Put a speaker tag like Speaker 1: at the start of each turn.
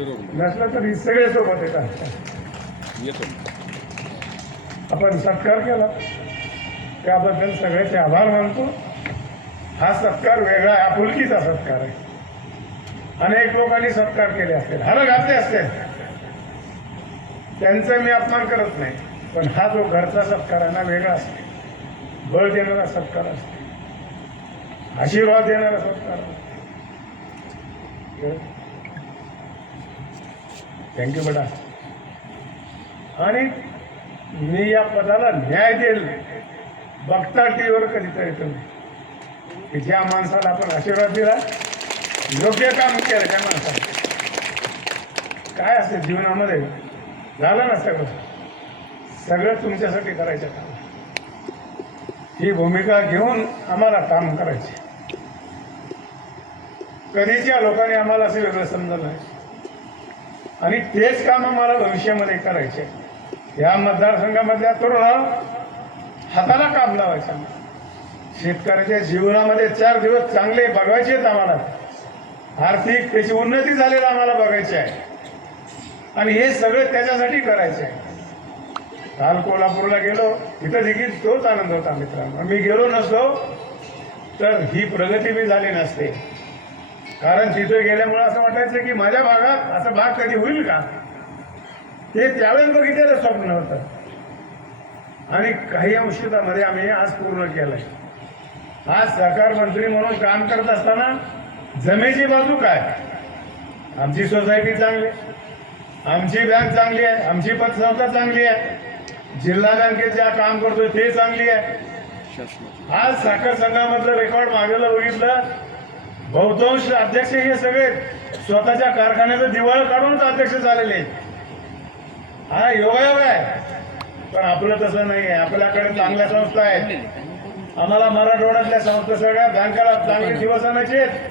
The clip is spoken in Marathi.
Speaker 1: नसलं तर सगळे सोबत येतात.
Speaker 2: येतो.
Speaker 1: आपण सत्कार केला. त्याबद्दल सगळ्याचे आभार मानतो. हा सत्कार वेगळा आहे. आपुलकीचा सत्कार आहे. अनेक लोकांनी सत्कार केले असतील. हर घातले असतील. त्यांचा मी अपमान करत नाही. पण हा जो घरचा सत्कार आहे ना वेगळा असते. बळ देणारा सत्कार असते. आशीर्वाद देणारा सत्कार थँक्यू बेटा आणि मी या पदाला न्याय देईल. बघता टीव्हीवर कधीतरी तुम्ही. की ज्या माणसाला आपण आशीर्वाद दिला योग्य काम केलं त्या माणसाला काय असेल जीवनामध्ये? झालं ना सगळं. सगळं तुमच्यासाठी करायचं काम. ही भूमिका घेऊन आम्हाला काम करायचे. कधीच्या लोकांनी आम्हाला असं वेगळं समजलं नाही. आणि तेच काम मला भविष्यामध्ये करायचे. या मतदारसंघामधल्या तरुणाला हाताला काम लावायचं. शेतकऱ्याच्या जीवनामध्ये चार दिवस चांगले बघायचे आहेत आम्हाला. आर्थिक त्याची उन्नती झालेली आम्हाला बघायची आहे. आणि हे सगळं त्याच्यासाठी करायचं आहे. काल कोल्हापूरला गेलो तिथं देखील तोच आनंद होता मित्रांनो. मी गेलो नसतो तर ही प्रगती बी झाली नसते. कारण तिथे गेल्यामुळे असं वाटायचं की माझ्या भागात असं भाग कधी होईल का? ते त्यावेळेस बघितलेलं स्वप्न होतं. आणि काही अंशतामध्ये आम्ही आज पूर्ण केलं आज सहकार मंत्री म्हणून काम करत असताना जमेची बाजू काय? आमची सोसायटी चांगली आहे. आमची बँक चांगली आहे. आमची पतसंस्था चांगली आहे. जिल्हा बँकेत ज्या काम करतो ते चांगली आहे. आज साखर संघामधलं रेकॉर्ड मागेला बघितलं. बहुतांश अध्यक्ष हे सगळे स्वतःच्या कारखान्याचं दिवाळ काढूनच अध्यक्ष झालेले आहेत. हा योगायोग आहे. पण आपलं तसं नाही आहे. आपल्याकडे चांगल्या संस्था आहेत. आम्हाला मराठवाड्यातल्या संस्था सगळ्या बँकेला चांगले दिवस आणायचे आहेत.